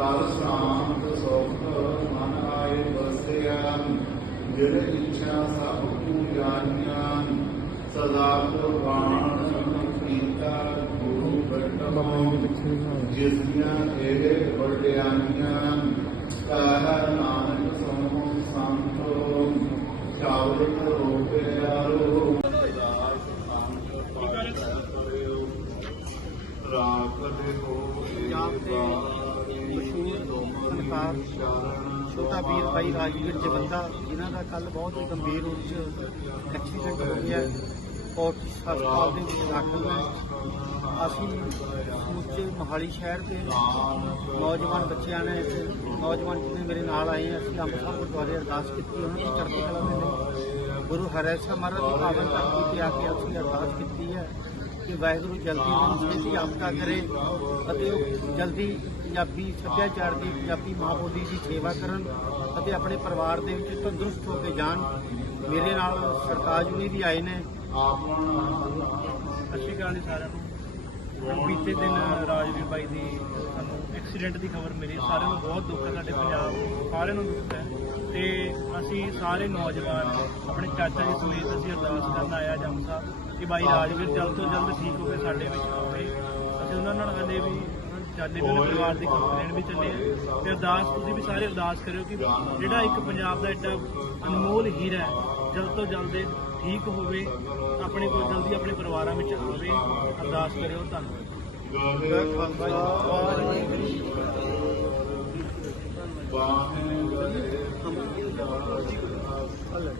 ਕਰ ਸ਼ਾਂਤ ਸੁਖ ਮਨ ਆਏ ਵਸਿਆ ਜਿਨ ਇੱਛਾ ਸਭ ਪੂਰੀਆਂ ਸਦਾ ਪ੍ਰਵਾਨ ਕੀਤਾ ਗੁਰੂ ਬ੍ਰਹਮ ਜਿਸ ਦੀਆਂ ਇਹ ਵਡਿਆਈਆਂ ਕਰ ਨਾਨਕ ਸਮੋ ਸੰਤ ਚਾਵਲ ਰੋਪਿਆ ਰੋ ਰਾਮ ਕਦੇ ਹੋ ਇਹ ਬਾਤ ਮਸ਼ਹੂਰ ਫਨਕਾਰ ਛੋਟਾ ਵੀਰ ਭਾਈ ਰਾਜਵੀਰ ਜਵੰਦਾ ਜਿਨ੍ਹਾਂ ਦਾ ਕੱਲ ਬਹੁਤ ਹੀ ਗੰਭੀਰ ਰੂਪ ਚ ਐਕਸੀਡੈਂਟ ਹੋ ਗਿਆ ਔਰ ਹਸਪਤਾਲ ਦੇ ਵਿੱਚ ਦਾਖਲ ਹੈ। ਅਸੀਂ ਸਮੁੱਚੇ ਮੋਹਾਲੀ ਸ਼ਹਿਰ ਦੇ ਨੌਜਵਾਨ ਬੱਚਿਆਂ ਨੇ ਨੌਜਵਾਨ ਜਿੰਨੇ ਮੇਰੇ ਨਾਲ ਆਏ ਅਸੀਂ ਅੰਬ ਸਾਹਿਬ ਗੁਰਦੁਆਰੇ ਅਰਦਾਸ ਕੀਤੀ, ਉਹਨਾਂ ਦੀ ਚੜ੍ਹਦੀ ਕਲਾ ਦੇ ਲਈ ਗੁਰੂ ਹਰਿ ਮਹਾਰਾਜ ਦੀ ਪਾਵਨ ਧਰਤੀ ਤੇ ਆ ਕੇ ਅਸੀਂ ਅਰਦਾਸ ਕੀਤੀ ਹੈ। ਕਿ ਵਾਹਿਗੁਰੂ ਜਲਦੀ ਨੂੰ ਛੇਤੀ ਆਪਦਾ ਕਰੇ ਅਤੇ ਉਹ ਜਲਦੀ ਪੰਜਾਬੀ ਸੱਭਿਆਚਾਰ ਦੀ, ਪੰਜਾਬੀ ਮਾਂ ਬੋਲੀ ਦੀ ਸੇਵਾ ਕਰਨ ਅਤੇ ਆਪਣੇ ਪਰਿਵਾਰ ਦੇ ਵਿੱਚ ਤੰਦਰੁਸਤ ਹੋ ਕੇ ਜਾਣ। ਮੇਰੇ ਨਾਲ ਸਰਤਾਜ ਜੀ ਵੀ ਆਏ ਨੇ। ਸਤਿ ਸ਼੍ਰੀ ਅਕਾਲ ਜੀ ਸਾਰਿਆਂ ਨੂੰ। ਬੀਤੇ ਦਿਨ ਰਾਜਵੀਰ ਬਾਈ ਦੀ ਸਾਨੂੰ ਐਕਸੀਡੈਂਟ ਦੀ ਖਬਰ ਮਿਲੀ। ਸਾਰਿਆਂ ਨੂੰ ਬਹੁਤ ਦੁੱਖ ਹੈ ਸਾਡੇ ਪੰਜਾਬ ਸਾਰਿਆਂ ਨੂੰ ਦੁੱਖ ਹੈ। ਤੇ ਅਸੀਂ ਸਾਰੇ ਨੌਜਵਾਨ ਆਪਣੇ ਚਾਚਾ ਜੀ ਸਮੇਤ ਅਸੀਂ ਅਰਦਾਸ ਕਰਨ ਆਇਆ ਜੰਮ ਸਾਹਿਬ ਕਿ ਬਾਈ ਰਾਜਵੀਰ ਜਲਦ ਤੋਂ ਜਲਦ ਠੀਕ ਹੋ ਕੇ ਸਾਡੇ ਵਿੱਚ ਆਵੇ ਅਸੀਂ ਉਹਨਾਂ ਨਾਲ ਹਲੇ ਵੀ ਸਾਡੇ ਵੀ ਉਹਨਾਂ ਪਰਿਵਾਰ ਦੀ ਲੈਣ ਵੀ ਚੱਲੇ ਆ ਤੇ ਅਰਦਾਸ ਤੁਸੀਂ ਵੀ ਸਾਰੇ ਅਰਦਾਸ ਕਰਿਓ ਕਿ ਜਿਹੜਾ ਇੱਕ ਪੰਜਾਬ ਦਾ ਐਡਾ ਅਨਮੋਲ ਹੀਰਾ ਹੈ ਜਲਦ ਤੋਂ ਜਲਦ ਠੀਕ ਹੋਵੇ ਆਪਣੇ ਕੋਲ ਜਲਦੀ ਆਪਣੇ ਪਰਿਵਾਰਾਂ ਵਿੱਚ ਆਵੇ। ਅਰਦਾਸ ਕਰਿਓ ਧੰਨਵਾਦ।